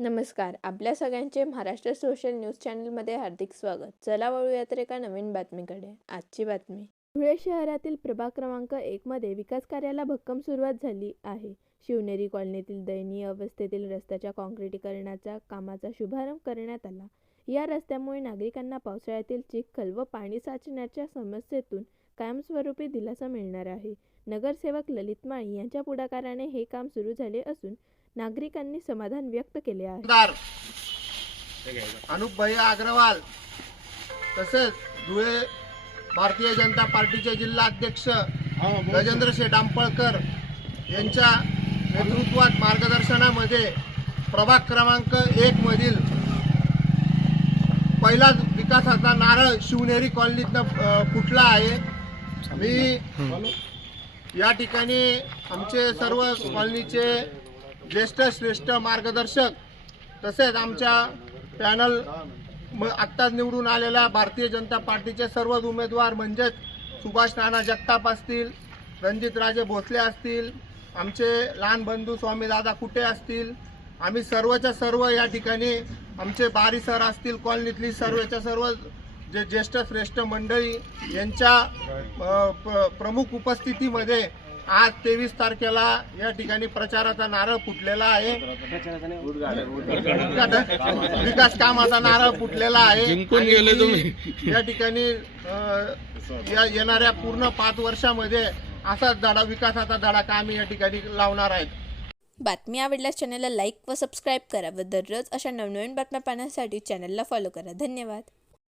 नमस्कार. आपल्या सगळ्यांचे महाराष्ट्र सोशल न्यूज चॅनलमध्ये हार्दिक स्वागत. चला वळूया तर एका नवीन बातमीकडे. आजची बातमी. धुळे शहरातील प्रभाग क्रमांक एकमध्ये विकास कार्याला भक्कम सुरुवात झाली आहे. शिवनेरी कॉलनीतील दयनीय अवस्थेतील रस्त्याच्या काँक्रिटीकरणाच्या कामाचा शुभारंभ करण्यात आला. या रस्त्यामुळे नागरिकांना पावसाळ्यातील चिखल व पाणी साचण्याच्या समस्येतून कायमस्वरूपी दिलासा मिळणार आहे. नगरसेवक ललित माळी यांच्या पुढाकाराने हे काम सुरू झाले असून नागरिकांनी समाधान व्यक्त केले आहे. अनुपभाई अनुप भैया अग्रवाल तसेच धुळे भारतीय जनता पार्टीचे जिल्हा अध्यक्ष गजेंद्र शेठ आंपळकर यांच्या नेतृत्वात मार्गदर्शनामध्ये प्रभाग क्रमांक एक मधील पहिला विकासाचा नारळ शिवनेरी कॉलनीतनं फुटला आहे. मी या ठिकाणी आमचे सर्व कॉलनीचे ज्येष्ठ श्रेष्ठ मार्गदर्शक तसेच आमच्या पॅनल म आत्ताच निवडून आलेल्या भारतीय जनता पार्टीचे सर्वच उमेदवार म्हणजेच सुभाष नाना जगताप असतील रणजितराजे भोसले असतील आमचे लहान बंधू स्वामीदादा कुटे असतील आम्ही सर्वच्या सर्व या ठिकाणी आमचे बारी सर असतील कॉलनीतली सर्वच्या सर्व जे ज्येष्ठ श्रेष्ठ मंडळी यांच्या प्रमुख उपस्थितीमध्ये आज तेवीस तारखेला या ठिकाणी प्रचाराचा नारळ फुटलेला आहे. विकास कामाचा नारळ फुटलेला आहे. या ठिकाणी येणाऱ्या पूर्ण पाच वर्षामध्ये असाच धडा विकासाचा धडाका आम्ही या ठिकाणी लावणार आहेत? बातमी आवडल्यास चॅनलला लाईक व सबस्क्राईब करा व दररोज अशा नवनवीन बातम्या पाहण्यासाठी चॅनलला फॉलो करा. धन्यवाद.